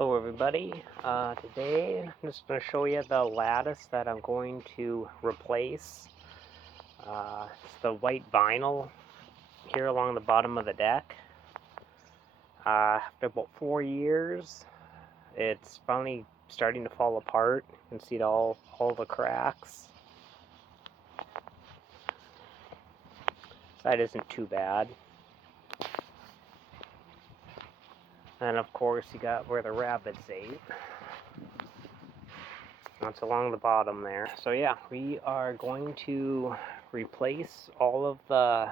Hello everybody. Today I'm just going to show you the lattice that I'm going to replace. It's the white vinyl here along the bottom of the deck. After about 4 years, it's finally starting to fall apart. You can see all the cracks. That isn't too bad. And of course you got where the rabbits ate. That's along the bottom there. So yeah, we are going to replace all of the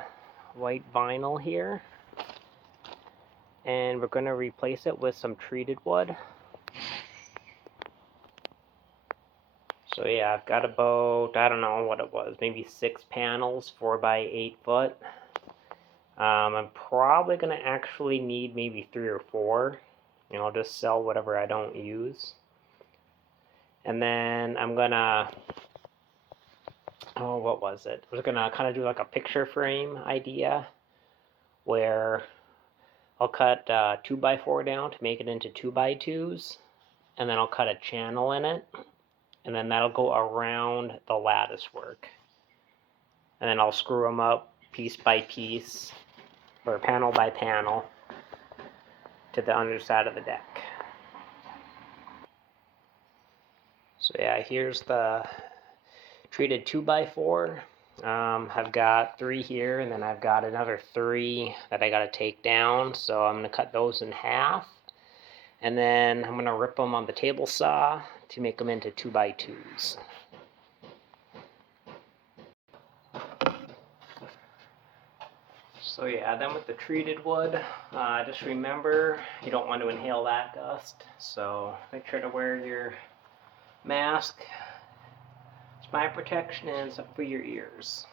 white vinyl here. And we're going to replace it with some treated wood. So yeah, I've got about, I don't know what it was, maybe 6 panels, 4 by 8 foot. I'm probably going to actually need maybe 3 or 4. And I'll just sell whatever I don't use. And then I'm going to, what was it? I was going to kind of do like a picture frame idea where I'll cut 2x4 down to make it into 2x2s. And then I'll cut a channel in it. And then that'll go around the lattice work. And then I'll screw them up piece by piece, or panel by panel, to the underside of the deck. So yeah, here's the treated 2x4. I've got 3 here, and then I've got another 3 that I got to take down. So I'm going to cut those in half. And then I'm going to rip them on the table saw to make them into 2x2s. So yeah, then with the treated wood, just remember you don't want to inhale that dust. So make sure to wear your mask. It's my protection and it's up for your ears.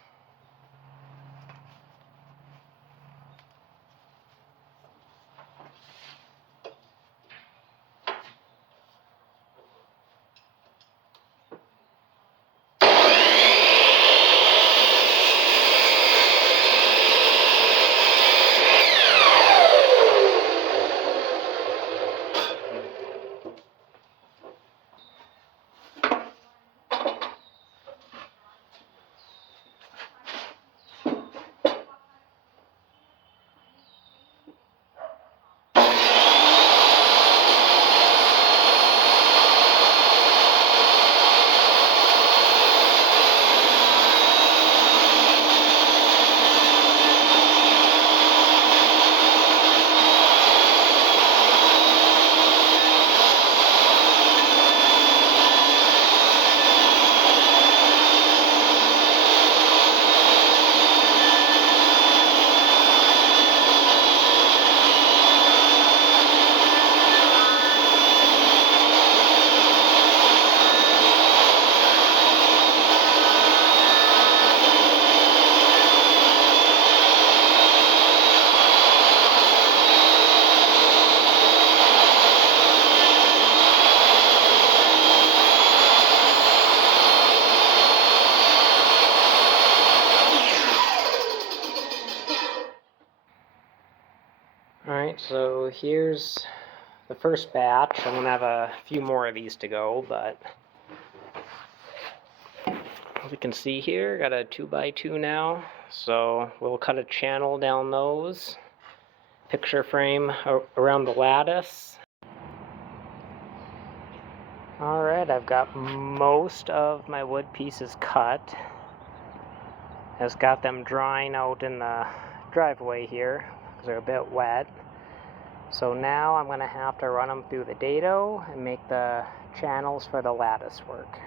Alright, so here's the first batch. I'm going to have a few more of these to go, but as you can see here, got a 2x2 now. So we'll cut a channel down those, picture frame around the lattice. Alright, I've got most of my wood pieces cut. I've got them drying out in the driveway here because they're a bit wet. So now I'm going to have to run them through the dado and make the channels for the lattice work.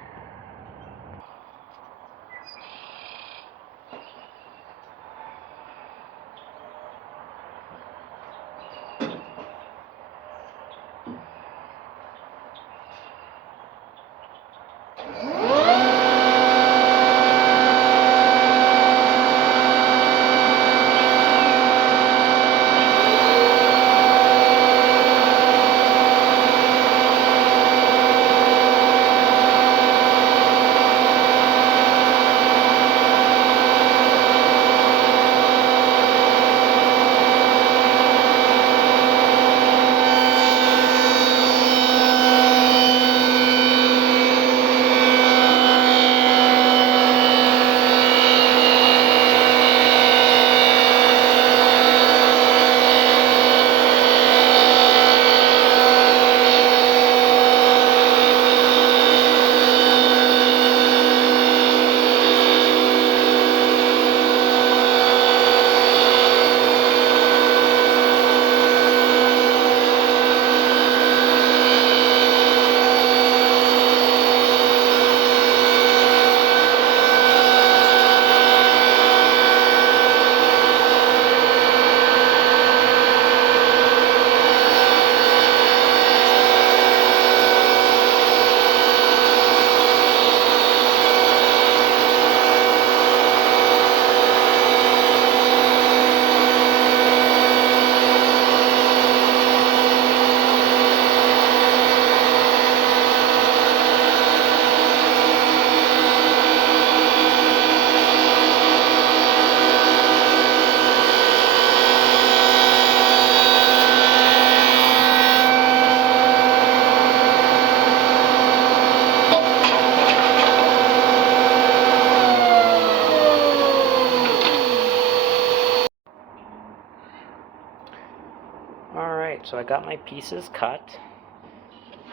so I got my pieces cut.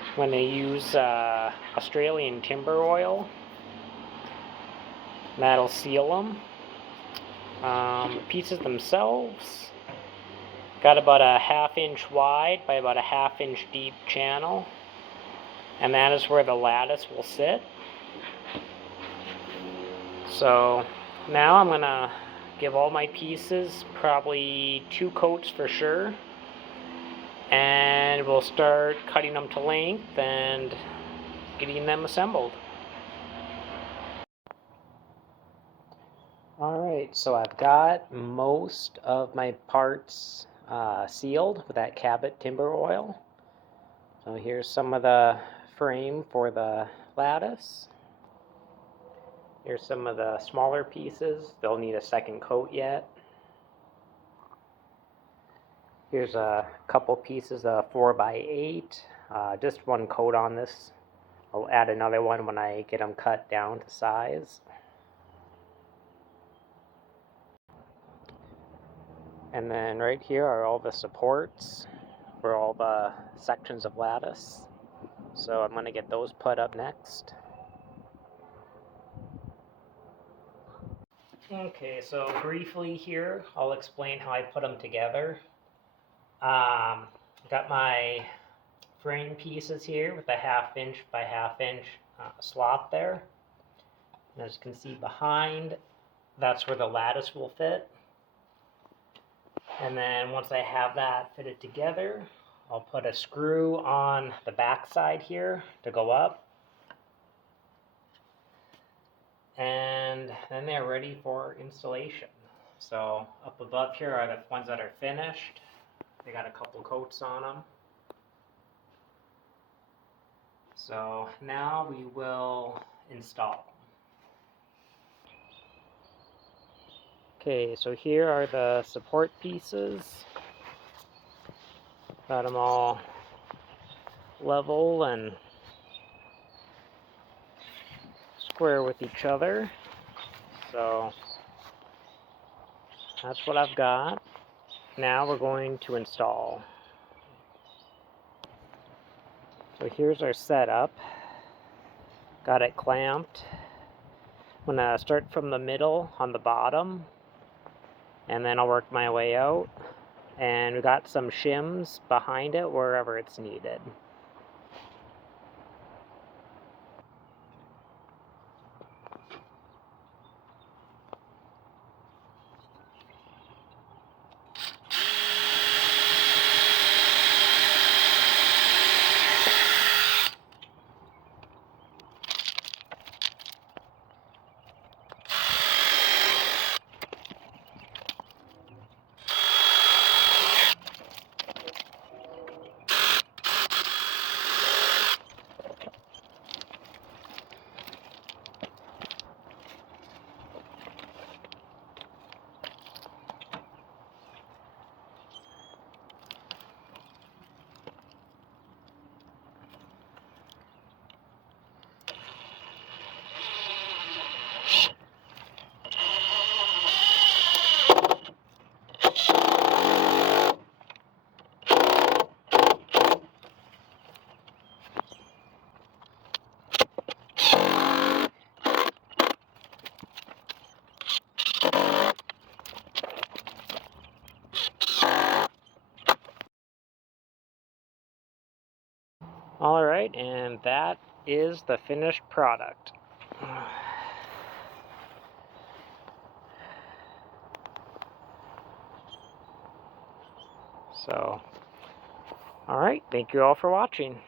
I'm going to use Australian timber oil. That'll seal them. The pieces themselves got about a 1/2 inch wide by about a 1/2 inch deep channel, and that is where the lattice will sit. So now I'm gonna give all my pieces probably 2 coats for sure, and we'll start cutting them to length and getting them assembled. Alright, so I've got most of my parts sealed with that Cabot timber oil. So here's some of the frame for the lattice. Here's some of the smaller pieces. They'll need a second coat yet. Here's a couple pieces of 4x8. Just 1 coat on this. I'll add another one when I get them cut down to size. And then right here are all the supports for all the sections of lattice. So I'm going to get those put up next. Okay, so briefly here, I'll explain how I put them together. Got my frame pieces here with a 1/2 inch by 1/2 inch slot there. And as you can see behind, that's where the lattice will fit. And then once I have that fitted together, I'll put a screw on the back side here to go up. And then they're ready for installation. So up above here are the ones that are finished. They got a couple coats on them. So now we will install. Okay, so here are the support pieces. Got them all level and square with each other. So that's what I've got. Now we're going to install. So here's our setup. Got it clamped. I'm gonna start from the middle on the bottom, and then I'll work my way out. And we got some shims behind it wherever it's needed. Alright, and that is the finished product. So, alright, thank you all for watching.